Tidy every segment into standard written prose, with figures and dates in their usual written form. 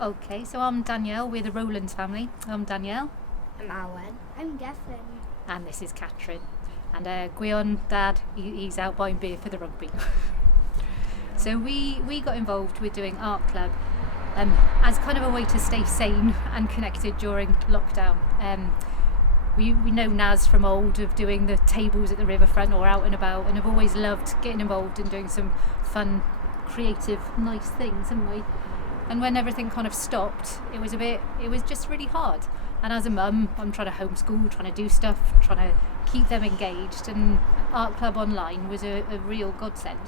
Okay, so I'm Danielle, we're the Rowlands family. I'm Danielle. I'm Awen. I'm Gethin. And this is Catherine. And Gwion, Dad, he's out buying beer for the rugby. So we got involved with doing art club as kind of a way to stay sane and connected during lockdown. We know Naz from old of doing the tables at the riverfront or out and about, and have always loved getting involved in doing some fun, creative, nice things, haven't we? And when everything kind of stopped, it was just really hard. And as a mum, I'm trying to homeschool, trying to do stuff, trying to keep them engaged, and Art Club Online was a real godsend.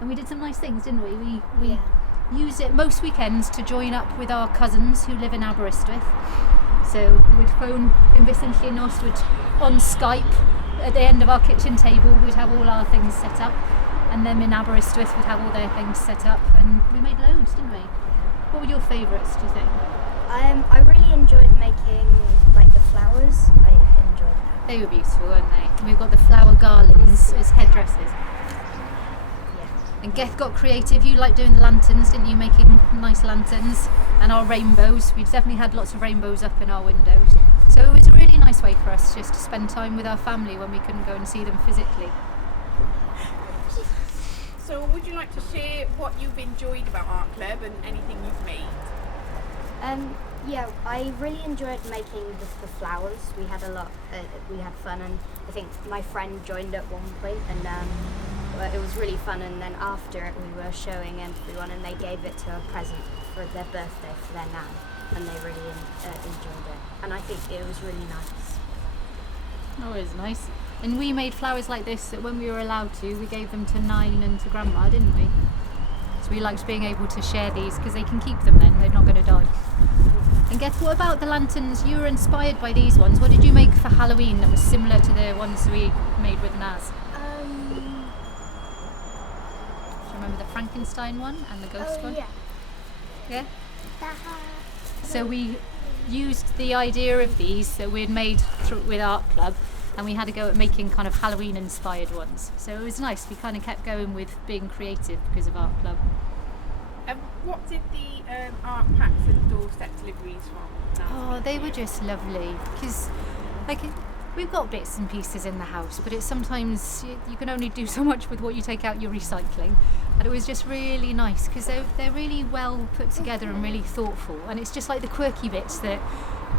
And we did some nice things, didn't we? We used it most weekends to join up with our cousins who live in Aberystwyth. So we'd phone in Vicentry and Northwood on Skype at the end of our kitchen table. We'd have all our things set up, and them in Aberystwyth would have all their things set up, and we made loads, didn't we? What were your favourites, do you think? I really enjoyed making like the flowers. I enjoyed that. They were beautiful, weren't they? We've got the flower garlands as headdresses. Yeah. And Geth got creative. You liked doing the lanterns, didn't you? Making nice lanterns and our rainbows. We definitely had lots of rainbows up in our windows. So it was a really nice way for us just to spend time with our family when we couldn't go and see them physically. So would you like to share what you've enjoyed about Art Club and anything you've made? I really enjoyed making the flowers. We had a lot. We had fun, and I think my friend joined at one point, and it was really fun. And then after it, we were showing everyone, and they gave it to a present for their birthday for their nan, and they really enjoyed it. And I think it was really nice. Oh, it was nice. And we made flowers like this that when we were allowed to, we gave them to Nine and to Grandma, didn't we? So we liked being able to share these because they can keep them then, they're not going to die. And Geth, what about the lanterns? You were inspired by these ones. What did you make for Halloween that was similar to the ones we made with Naz? Do you remember the Frankenstein one and the ghost one? Yeah. Yeah? So we used the idea of these that we'd made with Art Club, and we had to go at making kind of Halloween inspired ones. So it was nice, we kind of kept going with being creative because of Art Club. What did the art packs and doorstep deliveries from? Oh, they were just lovely because we've got bits and pieces in the house, but it's sometimes you can only do so much with what you take out your recycling, and it was just really nice because they're really well put together and really thoughtful, and it's just like the quirky bits that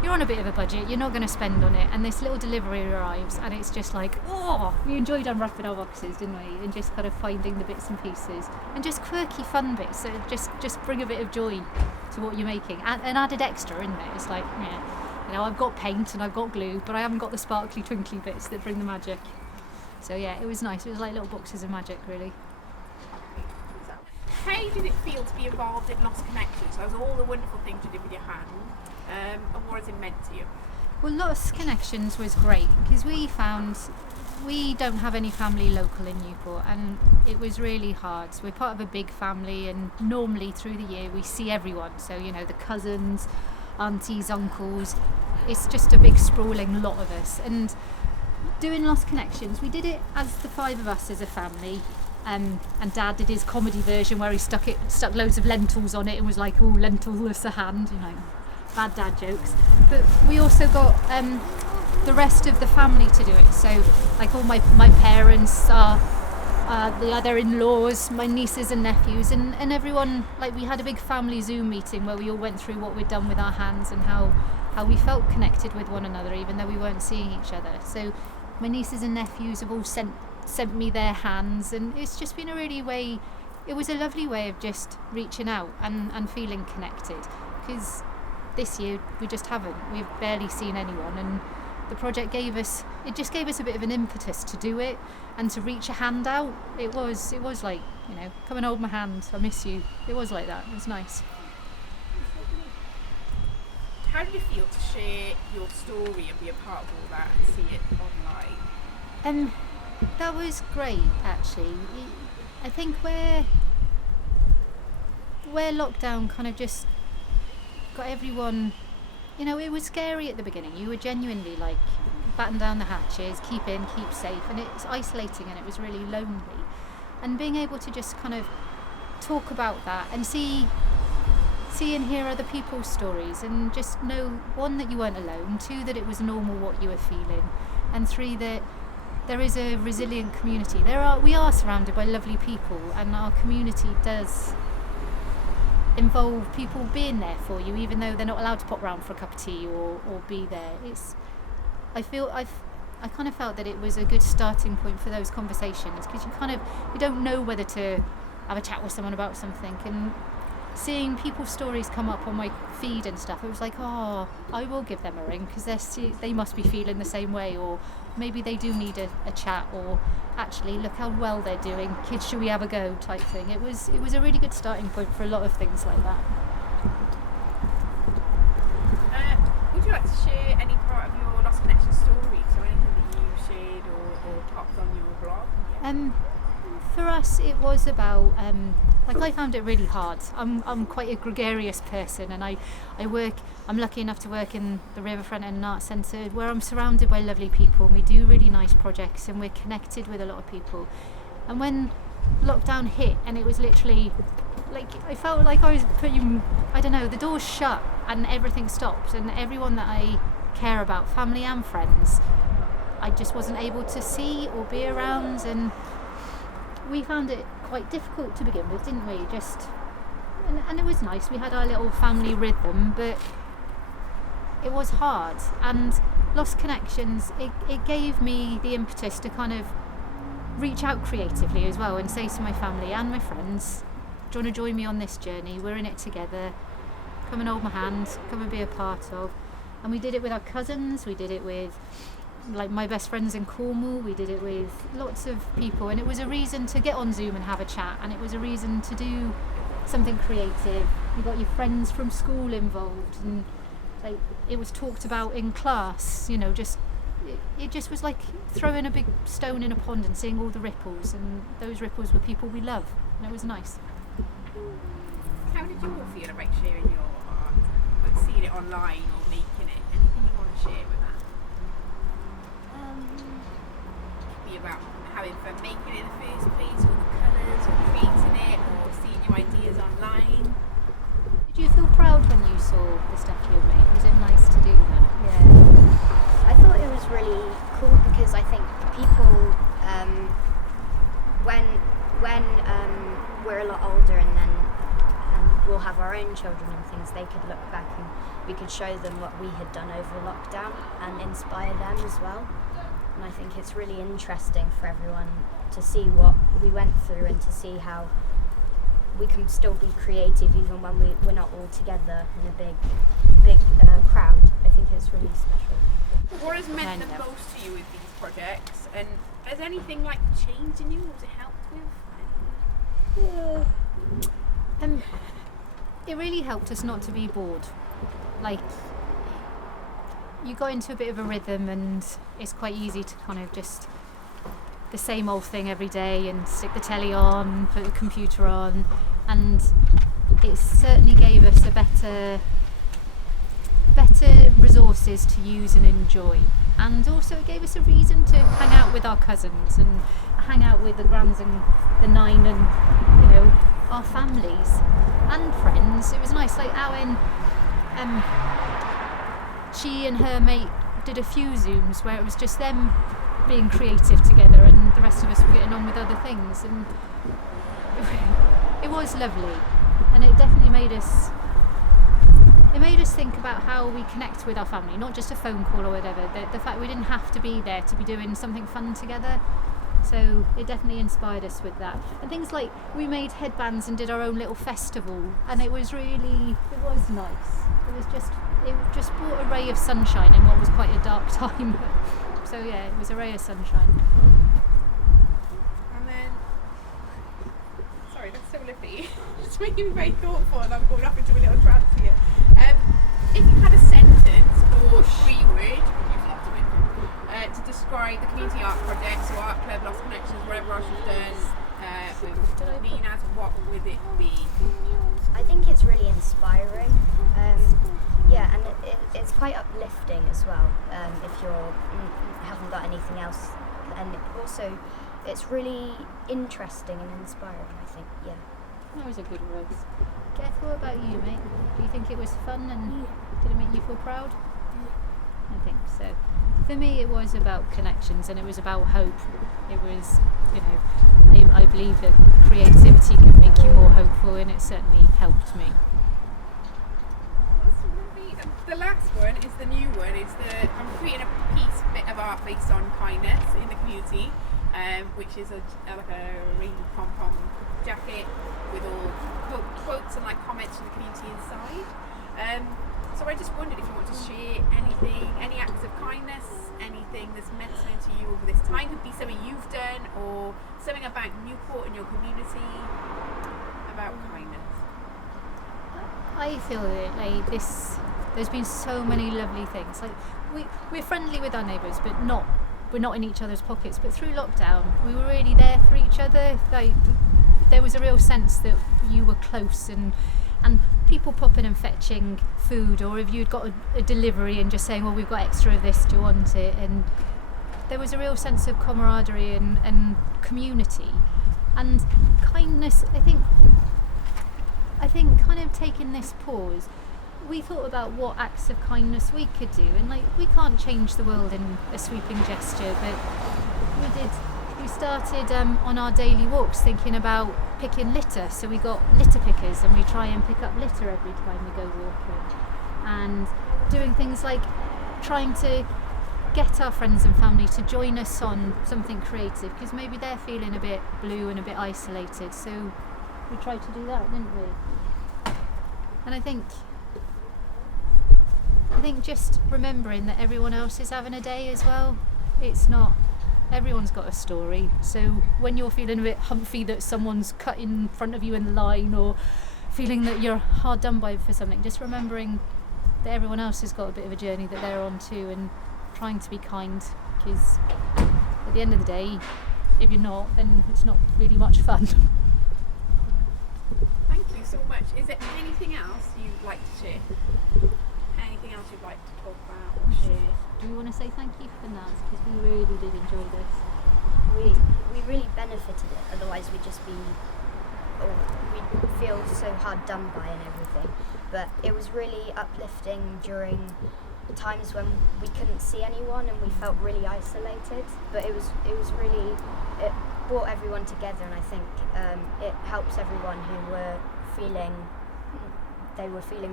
you're on a bit of a budget, you're not going to spend on it, and this little delivery arrives and it's just like, oh, we enjoyed unwrapping our boxes, didn't we, and just kind of finding the bits and pieces and just quirky fun bits that just bring a bit of joy to what you're making, and added extra, isn't it? It's like, I've got paint and I've got glue, but I haven't got the sparkly twinkly bits that bring the magic. So yeah, it was nice. It was like little boxes of magic, really. How did it feel to be involved in Lost Connections? So it was all the wonderful things you did with your hand, and what has it meant to you? Well, Lost Connections was great because we found we don't have any family local in Newport, and it was really hard. So we're part of a big family, and normally through the year we see everyone. So, the cousins, aunties, uncles, it's just a big sprawling lot of us. And doing Lost Connections, we did it as the five of us as a family, and Dad did his comedy version where he stuck loads of lentils on it and was like, oh, lentilless a hand, bad dad jokes. But we also got the rest of the family to do it, so like all my parents, the other in-laws, my nieces and nephews, and everyone, like we had a big family Zoom meeting where we all went through what we'd done with our hands and how we felt connected with one another even though we weren't seeing each other. So my nieces and nephews have all sent me their hands, and it's just been it was a lovely way of just reaching out and feeling connected, because this year we just haven't, we've barely seen anyone, and the project gave us a bit of an impetus to do it and to reach a hand out. It was like, come and hold my hand, I miss you. It was like that. It was nice. How did you feel to share your story and be a part of all that and see it online? That was great, actually. I think where lockdown kind of just got everyone, it was scary at the beginning. You were genuinely like, batten down the hatches, keep in, keep safe, and it's isolating and it was really lonely. And being able to just kind of talk about that and see see and hear other people's stories, and just know, one, that you weren't alone, two, that it was normal what you were feeling, and three, that there is a resilient community. We are surrounded by lovely people, and our community does involve people being there for you, even though they're not allowed to pop round for a cup of tea or be there. I kind of felt that it was a good starting point for those conversations, because you don't know whether to have a chat with someone about something, and seeing people's stories come up on my feed and stuff, it was like, oh, I will give them a ring, because they must be feeling the same way, or maybe they do need a chat, or actually look how well they're doing, kids, should we have a go type thing. It was a really good starting point for a lot of things like that. Would you like to share any part of your Lost Connection story, so anything that you shared or popped on your blog? For us, it was about I found it really hard. I'm quite a gregarious person, and I'm lucky enough to work in the Riverfront and Arts Centre, where I'm surrounded by lovely people, and we do really nice projects, and we're connected with a lot of people. And when lockdown hit, and it was literally like, I felt like I was putting, I don't know, the doors shut and everything stopped, and everyone that I care about, family and friends, I just wasn't able to see or be around. And we found it quite difficult to begin with, didn't we? And it was nice. We had our little family rhythm, but it was hard. And Lost Connections, it gave me the impetus to kind of reach out creatively as well, and say to my family and my friends, do you want to join me on this journey? We're in it together. Come and hold my hand, come and be a part of. And we did it with our cousins, we did it with like my best friends in Cornwall, we did it with lots of people, and it was a reason to get on Zoom and have a chat, and it was a reason to do something creative. You got your friends from school involved, and like it was talked about in class, it just was like throwing a big stone in a pond and seeing all the ripples, and those ripples were people we love, and it was nice. How did you all feel about sharing your art, like seeing it online or making it? Anything you want to share with that? Be about having fun making it in the first place, or the colours, or creating it, or seeing your ideas online. Did you feel proud when you saw the stuff you made? Was it nice to do that? Yeah, I thought it was really cool, because I think people, when we're a lot older, and then we'll have our own children and things, they could look back and we could show them what we had done over lockdown and inspire them as well. And I think it's really interesting for everyone to see what we went through, and to see how we can still be creative even when we're not all together in a big crowd. I think it's really special. What has meant the most to you with these projects, and has anything like changed in you, or has it helped with? It really helped us not to be bored. Like, you got into a bit of a rhythm, and it's quite easy to kind of just the same old thing every day, and stick the telly on, put the computer on, and it certainly gave us a better resources to use and enjoy. And also it gave us a reason to hang out with our cousins, and hang out with the grands and the nine, and our families and friends. It was nice. Like Awen, she and her mate did a few Zooms where it was just them being creative together, and the rest of us were getting on with other things, and it was lovely. And it definitely made us think about how we connect with our family, not just a phone call or whatever. The fact we didn't have to be there to be doing something fun together. So it definitely inspired us with that. And things like, we made headbands and did our own little festival, and it was nice. It just brought a ray of sunshine in what was quite a dark time. So yeah, it was a ray of sunshine. And then, sorry, that's so lippy. It's making me very thoughtful, and I'm going off into a little trance here. If you had a sentence or 3 words, to describe the community art projects, or art club, Lost Connections, whatever else you've done with Nina's, what would it be? I think it's really inspiring. And it's quite uplifting as well, if you haven't got anything else. And also, it's really interesting and inspiring, I think, yeah. That was a good word. Geth, what about you, mate? Do you think it was fun and did it make you feel proud? I think so. For me, it was about connections and it was about hope. It was, I believe that creativity can make you more hopeful, and it certainly helped me. That's lovely. And the last one is the new one. I'm creating a bit of art based on kindness in the community, which is like a rainbow pom-pom jacket with all quotes and like comments from the community inside. So I just wondered if you want to share anything, any acts of kindness, anything that's meant something to you over this time. Could be something you've done or something about Newport and your community about kindness. I feel that there's been so many lovely things. Like we're friendly with our neighbours, but we're not in each other's pockets. But through lockdown, we were really there for each other. Like there was a real sense that you were close, and people popping and fetching food, or if you'd got a delivery and just saying, well, we've got extra of this, do you want it? And there was a real sense of camaraderie and community and kindness. I think kind of taking this pause, we thought about what acts of kindness we could do, and we can't change the world in a sweeping gesture, but we started on our daily walks thinking about picking litter, so we got litter pickers and we try and pick up litter every time we go walking, and doing things like trying to get our friends and family to join us on something creative, because maybe they're feeling a bit blue and a bit isolated, so we tried to do that, didn't we? And I think just remembering that everyone else is having a day as well. Everyone's got a story, so when you're feeling a bit humpy that someone's cut in front of you in the line, or feeling that you're hard done by for something, just remembering that everyone else has got a bit of a journey that they're on too, and trying to be kind, because at the end of the day, if you're not, then it's not really much fun. Thank you so much. Is there anything else you'd like to share? Anything else you'd like to talk about or share? Do you want to say thank you for Naz, because we really did enjoy this. We really benefited it, otherwise we'd feel so hard done by and everything. But it was really uplifting during times when we couldn't see anyone and we felt really isolated. But it brought everyone together, and I think it helps everyone who were feeling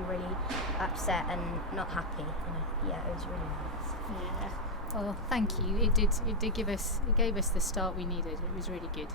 really upset and not happy. It was really nice. Yeah. Well, thank you. It gave us the start we needed. It was really good.